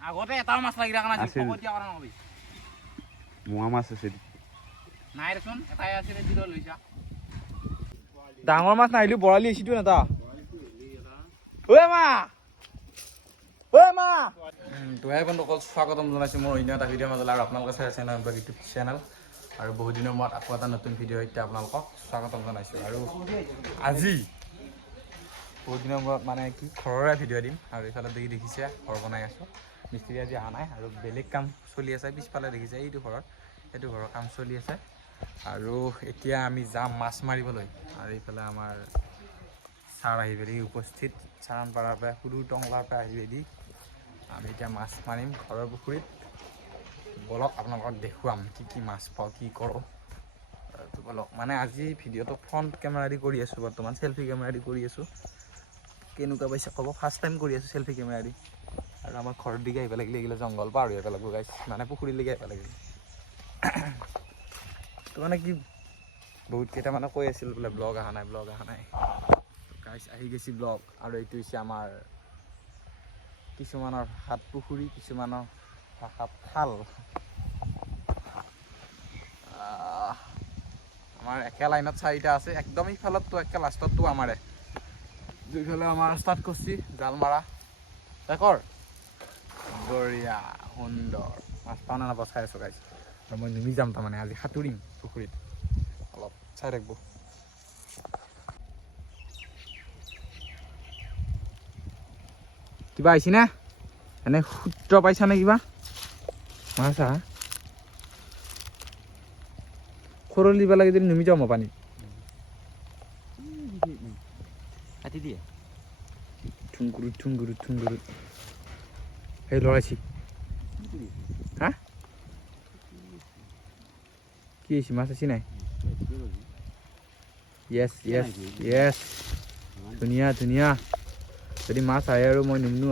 আগতে এটাও মাছ লাগিলা কাৰণে খবৰ দিয়া কৰা নহবি মোৱা মাছ আছে নাই দেচোন এটাই আছিলে দিল লৈছা ডাঙৰ মাছ নাহিলো বৰালি আহিছিটো না তা ঐ মা তোহে বন্ধু অকল স্বাগতম জনাইছোঁ মোৰ অন্য এটা ভিডিঅ'ৰ মাজলৈ আৰু আপোনালোকে চাই আছে নহয় ইউটিউব চেনেল আৰু বহুত দিনৰ মূৰত আকৌ এটা নতুন ভিডিঅ' সৈতে আপোনালোকক স্বাগতম জনাইছোঁ আৰু আজি বহুত দিনৰ মূৰত মানে কি ঘৰৰে ভিডিঅ' দিম আৰু এইফালে দেখিছে ঘৰ বনাই আছোঁ মিস্ত্ৰী আজি অহা নাই আৰু বেলেগ কাম চলি আছে পিছফালে দেখিছে এইটো ঘৰৰ কাম চলি আছে আৰু এতিয়া আমি যাম মাছ মাৰিবলৈ আৰু এইফালে আমাৰ ছাৰ আহি পেলি উপস্থিত চাৰানপাৰাৰ পৰা সৰু টংলাৰ পৰা আহি পেলি আমি এতিয়া মাছ মাৰিম ঘৰৰ পুখুৰীত বলক আপোনালোকক দেখুৱাম কি মাছ পাওঁ কি কৰোঁ বলক মানে আজি ভিডিঅ'টো ফ্ৰণ্ট কেমেৰা দি কৰি আছোঁ বৰ্তমান চেল্ফি কেমেৰা দি কৰি আছোঁ কেনেকুৱা পাইছে ক'ব ফাৰ্ষ্ট টাইম কৰি আছোঁ চেল্ফি কেমেৰা দি আৰু আমাৰ ঘৰৰ দিকে আহিব লাগিলে এইগিলা জংঘল পাৰ হৈ আহিব লাগিব গাইছ মানে পুখুৰীলৈকে আহিব লাগিলে তো মানে কি বহুত কেইটামানে কৈ আছিল বোলে ব্লগ অহা নাই গাইছ আহি গৈছে ব্লগ আৰু এইটো হৈছে আমাৰ কিছুমানৰ ভাষাত পুখুৰী কিছুমানৰ ভাষাত খাল আমাৰ একে লাইনত চাৰিটা আছে একদম ইফালততো একে লাষ্টততো আমাৰে দুইফালে আমাৰ ষ্টাৰ্ট কৰিছে জাল মাৰা দেখৰ বঢ়িয়া সুন্দৰ মাছ পাওঁ নে নাপাওঁ চাই আছোঁ গাইছ আৰু মই নুমি যাম তাৰমানে আজি সাঁতুৰিম পুখুৰীত অলপ চাই থাকিব কিবা আহিছে না এনে সূত্ৰ পাইছা নে কিবা মাছ খৰল দিব লাগে যদি নুমি যাওঁ মই পানীত কাটি দিয়ে ঠুংগুৰুত সেই লৰাইছি হা কি হৈছে মাছ আছে নাই য়েছ ধুনীয়া যদি মাছ আহে আৰু মই নুমনো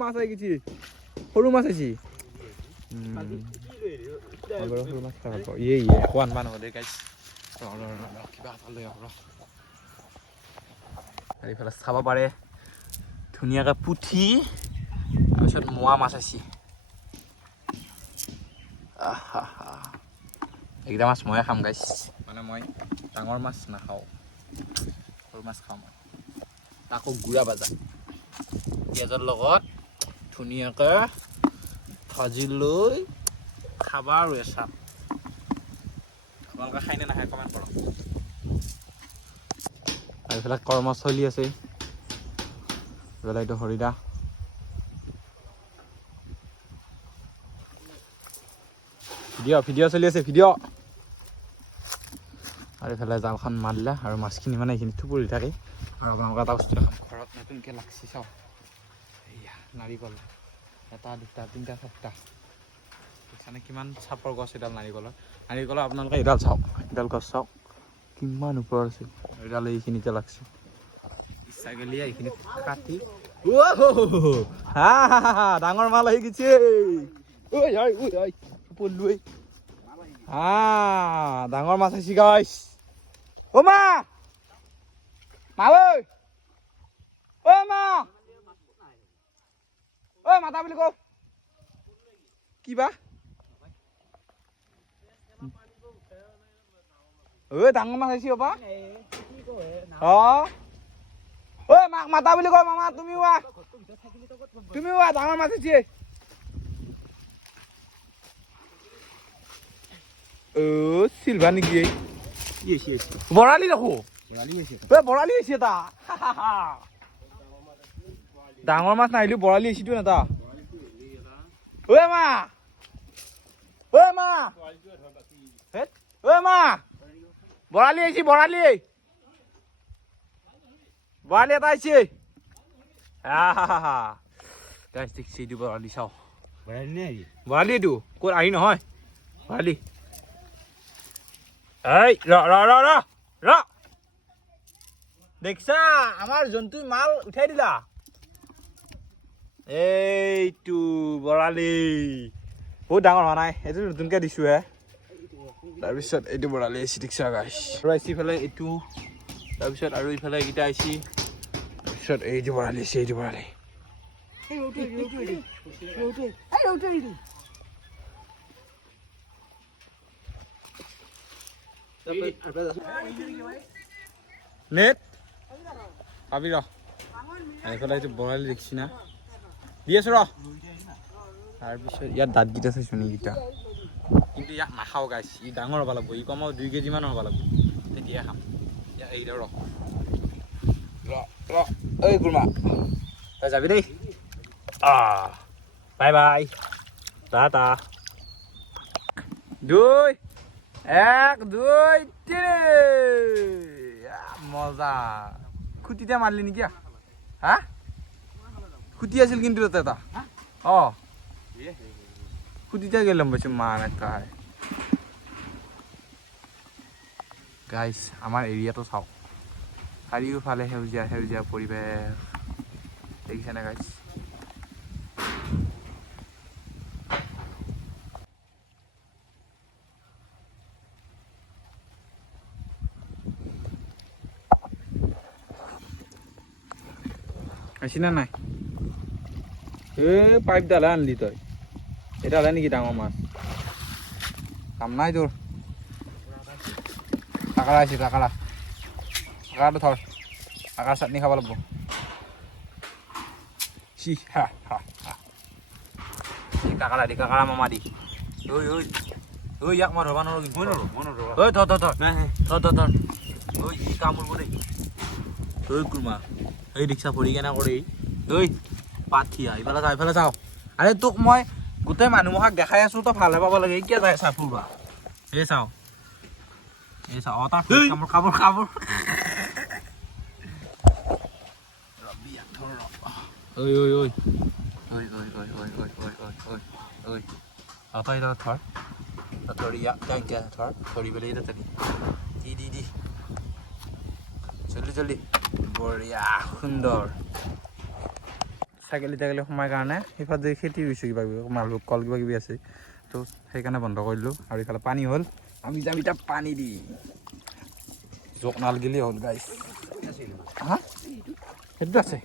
মাছ আহি গেছি সৰু মাছ আহিছি সৰু মাছ খাব কোৱান মান হ'ব দে গাইছ কিবা এটা লৈ আহক আৰু এইফালে চাব পাৰে ধুনীয়াকৈ পুঠি তাৰপিছত মোৱা মাছ আছে এইকেইটা মাছ ময়ে খাম গাইছ মানে মই ডাঙৰ মাছ নাখাওঁ সৰু মাছ খাওঁ মই তাকো গুড়া ভাজা পিঁয়াজৰ লগত ধুনীয়াকৈ ভাজি লৈ খাবা আৰু এচাম আপোনালোকে খাই নে নাখায় কমেণ্ট কৰক আৰু এইফালে কৰ্ম চলি আছে এইফালে এইটো হৰিদা ভিডিঅ' চলি আছে আৰু এইফালে জালখন মাৰিলে আৰু মাছখিনি মানে এইখিনি থুপুৰি থাকে আৰু আপোনালোকে এটা বস্তু দেখাম ঘৰত নতুনকৈ লাগছি চাওক এয়া নাৰিকল এটা দুটা তিনিটা চাৰিটা মানে কিমান চাপৰ গছ এডাল নাৰিকলৰ আপোনালোকে এডাল চাওক এডাল গছ চাওক কিমান ওপৰত আছে এডাল এইখিনিতে লাগছে ইচ্ছা গেলি এইখিনিত কাটি ডাঙৰ মাল আহি গৈছে পলুৱে ডাঙৰ মাছ আহিছে গাইছ অ মা মাতা বুলি কওঁ কিবা ডাঙৰ মাছ আহিছে অপা মাক মাতা বুলি কওঁ মামা তুমিও ডাঙৰ মাছ আহিছে চিলভা নেকি বৰালি দেখো বৰালি আহিছে এটা ডাঙৰ মাছ নাহিলো বৰালি আহিছেতো এটা বৰালি আহিছে বৰালি এটা আহিছে বৰালি চাও বৰালি এইটো ক'ত আহি নহয় বৰালি দেখছা আমাৰ জন্তু মাল উঠাই দিলা এইটো বৰালি বহুত ডাঙৰ হোৱা নাই এইটো নতুনকৈ দিছোঁ হে তাৰপিছত এইটো বৰালি আহিছে দেখিছা গাইছ আৰু আহিছে ইফালে এইটো তাৰপিছত আৰু ইফালে এইকেইটা আহিছে তাৰপিছত এইটো বৰালি আহিছে এইটো বৰালি নেট পাবি ৰ এইফালে এইটো বৰালি দেখিছি না দি আছো ৰ তাৰপিছত ইয়াত দাঁতকেইটা চাইছোঁ নেকিটা কিন্তু ইয়াক নাখাওঁ গাইছ ই ডাঙৰ হ'ব লাগিব ই কমেও 2 কেজিমান হ'ব লাগিব তেতিয়া খাম ইয়াক এৰি দিওঁ ৰ ঐ গুৰমা তই যাবি দেই বাই বাই টাটা 2 1 2 3 মজা খুটিতে মাৰলি নেকি হা খুটি আছিল কিন্তু তাতে এটা খুটিতে গেলাম পাইছো মান এটা গাইছ আমাৰ এৰিয়াটো চাওক চাৰিওফালে সেউজীয়া সেউজীয়া পৰিৱেশ দেখিছেনে গাইছ আহিছি না নাই পাইপ ডালে আনলি তই এটা হলে নেকি ডাঙৰ মাছ কাম নাই তোৰ কাকাৰা আহিছে কাকাৰাটো থৰ কাকাৰ চাটনি খাব লাগিব কাকাৰা মামা দি ঐ ইয়াক মই ধৰবা নোৱাৰো কামুৰিব দেই ঐ কুৰমা এই ৰিক্সা ভৰি কেনে কৰি ঐ পাঠিয়া ইফালে চাওঁ আৰে তোক মই গোটেই মানুহক দেখাই আছো তই ভালে পাব লাগে কিয় যাই চা ফুৰবা এই চাওঁ তাৰ কামোৰ তই থৰ ধৰি থৰ ধৰি পেলাই দি জল্দি বঢ়িয়া সুন্দৰ ছাগলী সোমাই কাৰণে সেইফালে খেতি হৈছে কিবা কিবি মালভোগ কল কিবা কিবি আছে তো সেইকাৰণে বন্ধ কৰি দিলোঁ আৰু ইফালে পানী হ'ল আমি যাম এতিয়া পানী দি জোক নালগিলেই হ'ল গাইছ হা সেইটো আছে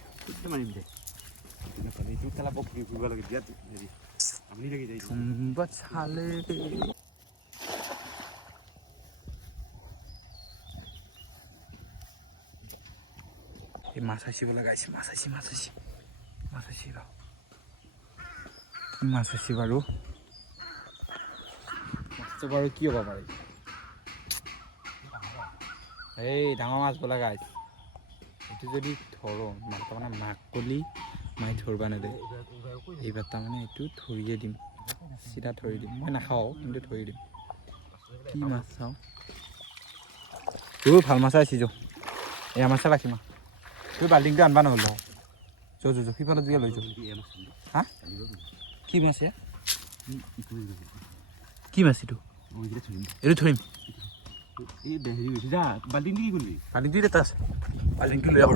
চালে এই মাছ আহিছে বোলে গাইছে মাছ আহিছে বাৰু মাছটো বাৰু কি হ'ব পাৰে এই ডাঙৰ মাছ বোলে গাইছ এইটো যদি ধৰো তাৰমানে মাক কলি মাই ধৰবা নেদে এইবাৰ তাৰমানে এইটো ধৰিয়ে দিম চিধা ধৰি দিম মই নাখাওঁ কিন্তু ধৰি দিম কি মাছ চাওঁ ভাল মাছ আহিছে এয়া মাছে ৰাখিম তুই বাল্টিংটো আনবা নহ'ল সিফালে যোৱা লৈ যাওঁ হা কি মাছ কি মাছ এইটো ধৰিম বাল্টিংটো এটা আছে বাল্টিংটো লৈ যাব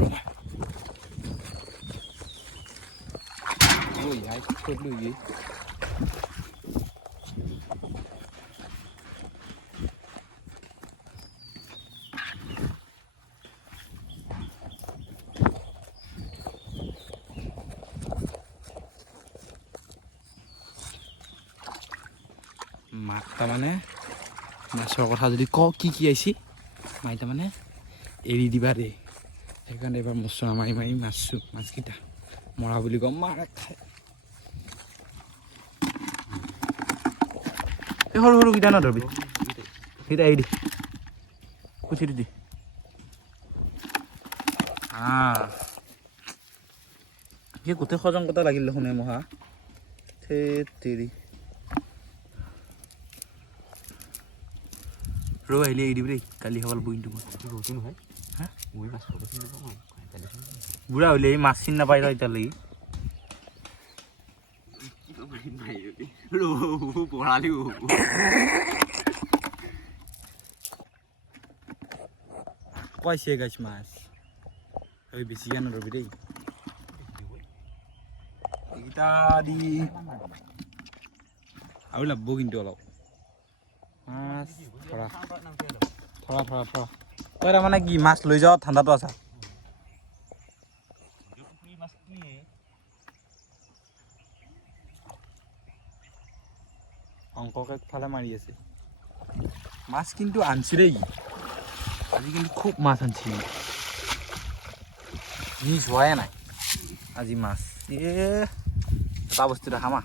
মাক তাৰমানে মাছৰ কথা যদি কওঁ কি আহিছে মাই তাৰমানে এৰি দিবা দেই সেইকাৰণে এবাৰ মচুৰা মাৰি মাছকেইটা মৰা বুলি কওঁ মাৰে খাই এই সৰুকেইটা নধৰবি সেইটা এৰি দি কুচিটো দি গোটেই সজং কটা লাগিল দেখোন মহা তেৰি ৰ আহিলে এৰি দিবি দেই কালি খাব লাগিব কিন্তু নহয় হা বুঢ়া হ'লে এই মাছ চিন নাপাই তই এতিয়ালৈকে কৈছে গাইছ মাছ বেছিকে নধৰবি দেই এইকেইটা দি আৰু লাগব কিন্তু অলপ মাছ মাছ ধৰা তই তাৰমানে কি মাছ লৈ যাওঁ ঠাণ্ডাটো আছা অংককে ফালে মাৰি আছে মাছ কিন্তু আনছি দেই আজি কিন্তু খুব মাছ আনছি মিছ হোৱাই নাই আজি মাছ এটা বস্তু দেখামা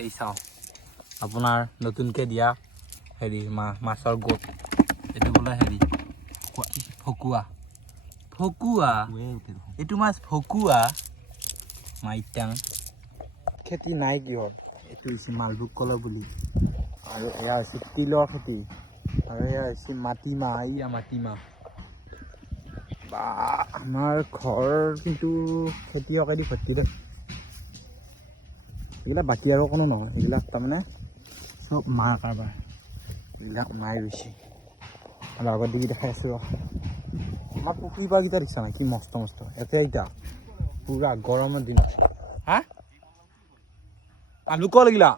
এই চাওঁ আপোনাৰ নতুনকৈ দিয়া হেৰি মাছৰ গোট এইটো বোলে হেৰি ফকুৱা এইটো মাছ ফকুৱা মাইটাং খেতি নাই কিহৰ এইটো হৈছে মালভোগ কলৰ বুলি আৰু এয়া হৈছে তিলৰ খেতি আৰু এয়া হৈছে মাটিমাহ বা আমাৰ ঘৰ কিন্তু খেতিয়কেদি ভৰ্তি দে এইবিলাক বাকী আৰু কোনো নহয় এইবিলাক তাৰমানে চব মাৰ কাৰবাৰ এইবিলাক মাই ৰুইছে আৰু আগত দিবি দেখাই আছোঁ আমাৰ পুখুৰী পাৰকেইটা দেখিছা নাই কি মস্ত এতিয়া পুৰা গৰমৰ দিন হা মালভোগ কল এইগিলা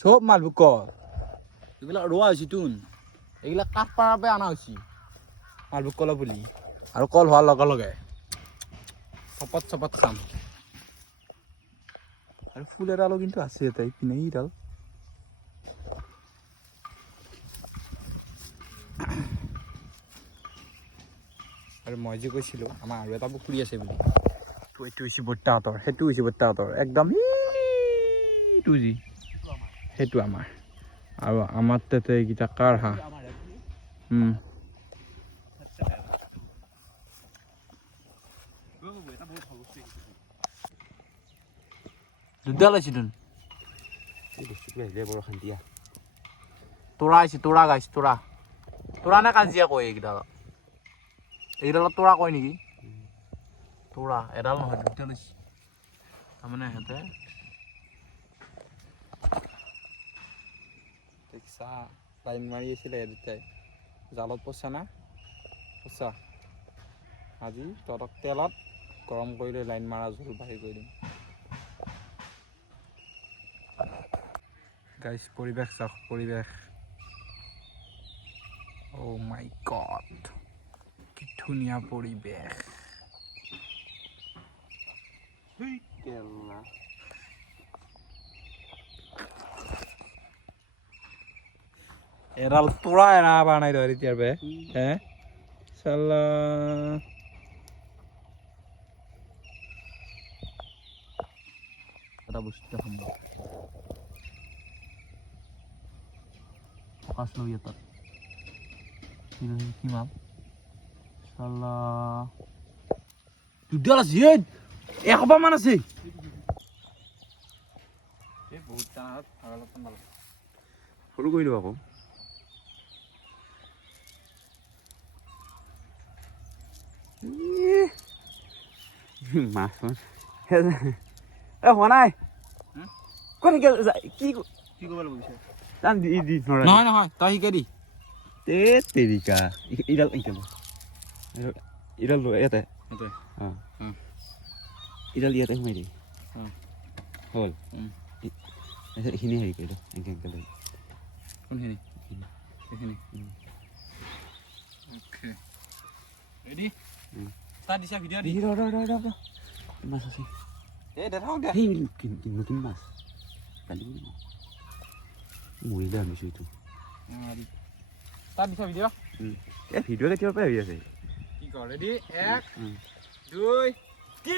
চব মালভোগ কল এইবিলাক ৰোৱা হৈছে তোন এইবিলাক কাঠ পাৰাৰ পৰা অনা হৈছে মালভোগ কলৰ পুলি আৰু কল হোৱাৰ লগে লগে চপত খাম আৰু ফুল এডালো কিন্তু আছে ইয়াতে ইপিনে এইডাল আৰু মই যে কৈছিলোঁ আমাৰ আৰু এটা পুখুৰী আছে বুলি এইটো হৈছে বৰ্তাহঁতৰ সেইটো হৈছে বৰ্তাহঁতৰ একদম এইটো যি সেইটো আমাৰ আৰু আমাৰ তাতে এইকেইটা কাৰ হাঁহ দুডাল আছে তোন বৰ শান্তিয়া তোৰা আছে তোৰা গাইছ তোৰা নে কাজিয়া কয় এইডালত তোৰা কয় নেকি তোৰা এডাল নহয় দুডাল আছে তাৰমানে সিহঁতে দেখিছা লাইন মাৰি আছিলে দুটাই জালত পচা না পচা আজি তহঁতক তেলত গৰম কৰি লৈ লাইন মাৰা জোল বাঢ়ি কৰি দিম গাইছ পৰিৱেশ চাওক পৰিৱেশ অ' মাই গড কি ধুনীয়া পৰিৱেশ এডাল তোৰা এৰা পৰা নাই তই এতিয়াৰ পৰা হে চাল্লা এটা বস্তু সম্ভৱ ফকাচ লৈ তাত কি মাল চাল্লা দুডাল আছে এসোপা মান আছে বহুত সৰু কৰিলোঁ আকৌ মাছ হোৱা নাই ক'ত কি কৰিব লাগিব বিচাৰ নহয় তই শিকাই দি তেৰিকা ইডাল ইডাল ইয়াতে অঁ ইডাল ইয়াতে সোমাই দি হ'ল এইখিনি হেৰি কৰি দিওঁ এনেকৈ লৈ কোনখিনি এইখিনি অ'কে ৰেডি ষ্টাৰ্ট দিছা ভিডিঅ' দি মাছ আছে এই দেখাওক দে সেই নতুন মাছ কালি মৰিলে আনিছোঁ এইটো ষ্টাৰ্ট দিছা ভিডিঅ' এই ভিডিঅ' কেতিয়াৰ পৰা হেৰি আছে কি কৰ ৰেডি 1 2 3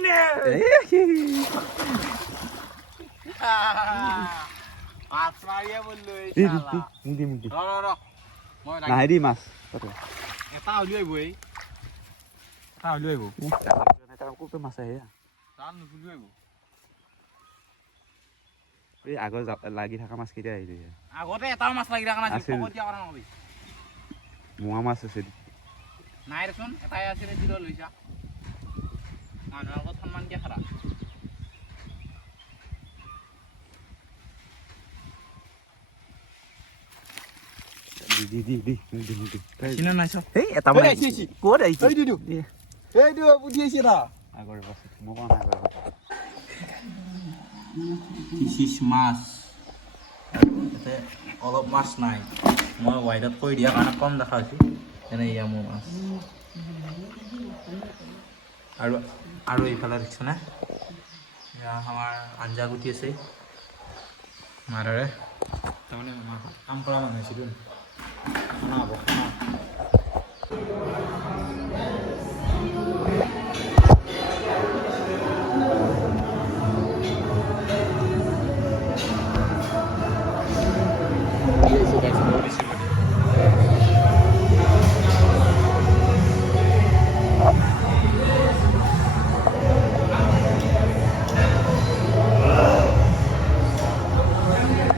মাছ মাৰিয়ে বললো এই শালা ৰ মই নাহে দি মাছ এটা উলিয়াইব ক'ৰ মাছ আহে তাৰ নুলিয়াইব এই আগৰ লাগি থকা মাছ কেতিয়া আহিলে আগতে এটাও মাছ লাগি থকা নাছিল আছিল। ফকতীয়া কৰা নহবি মোৱা মাছ আছে নাই দেচোন এটাই আছিলে দিল লৈছা মানুহৰ আগত সন্মান দিয়া খাৰা চিনা নাই চাও এই এটা মানে ক'ত আহিছে এইটো বুঝিয়েছি না আগৰ পাছত মই কোৱা নাই আগৰ কিছিস মাছ ইয়াতে অলপ মাছ নাই মই ৱাইডত কৈ দিয়াৰ কাৰণে কম দেখা হৈছোঁ এনে এয়া মোৰ মাছ আৰু এইফালে দেখিছেনে এয়া আমাৰ আঞ্জা গুটি আছে মাৰেৰে তাৰমানে কাম কৰা মানুহ হৈছিলোঁ খানা হ'ব খানা